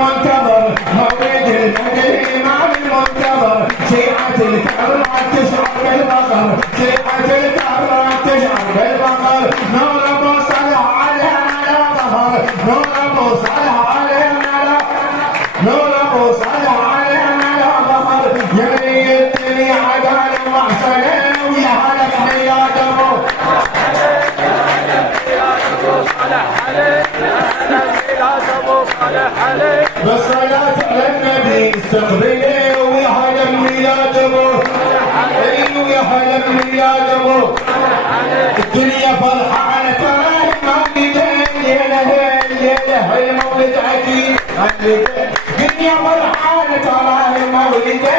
المنتظر مولد المهدي الإمام المنتظر شيعة الكرامات تشعر بالفخر شيعة الكرامات تشعر بالفخر نور أبو صالح علينا لا ظهر نور أبو صالح علينا لا نور أبو صالح علينا لا ظهر يمني الدنيا عدال ومحسنة ويا هلك ميلاد أبو بالصلاة على النبي استقبله ويا هلا ميلاد ابو ويا هلا ميلاد ابو الدنيا فرحانة ترى مولده الليلة الليلة المولد أكيد الدنيا فرحانة ترى مولده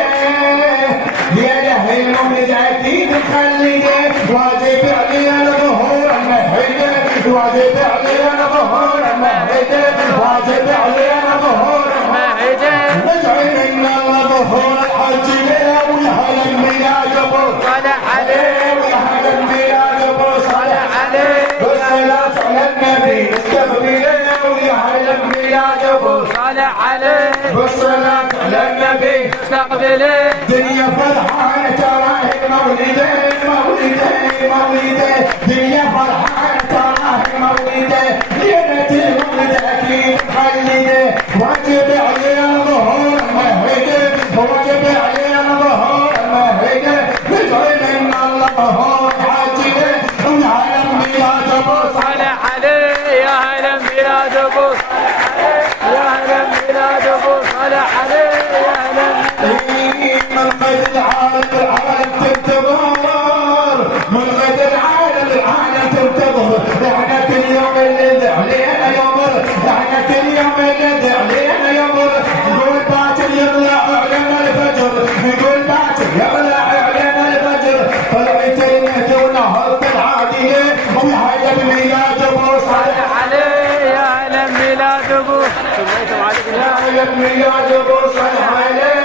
ليلة المولد أكيد مخلده واجب علينا ظهور المهدي واجب علينا ظهور المهدي واجب علينا ظهور المهدي ندعي من الله ظهور الحج له ويا هلا الميلاد ابو صالح عليه ويا هلا الميلاد ابو صالح عليه بالصلاة على النبي استقبله ويا هلا الميلاد ابو صالح عليه بالصلاة على النبي استقبله دنيا فرحانة تراه مولده مولده مولده دنيا فرحانة تراه مولده ليلة المولد أكيد مخلده واجب علينا ظهور المهدي واجب علينا ظهور المهدي ندعي من الله ظهور حاجده ويا هلا ميلاد ابو صالح عليه يا هلا ميلاد ابو صالح عليه يا هلا ميلاد ابو صالح عليه يا هلا من غد العالم العالم تنتظر من غد العالم العالم تنتظر لعنة اليوم الذي علينا يمر لعنة اليوم الذي علينا يمر نقول باكر يطلع علينا الفجر نقول باكر يطلع علينا الفجر طلعت المهدي ونهضت العادية ويا هلا ميلاد ابو صالح عليه يا هلا ميلاد ابو يا هلا ميلاد ابو صالح عليه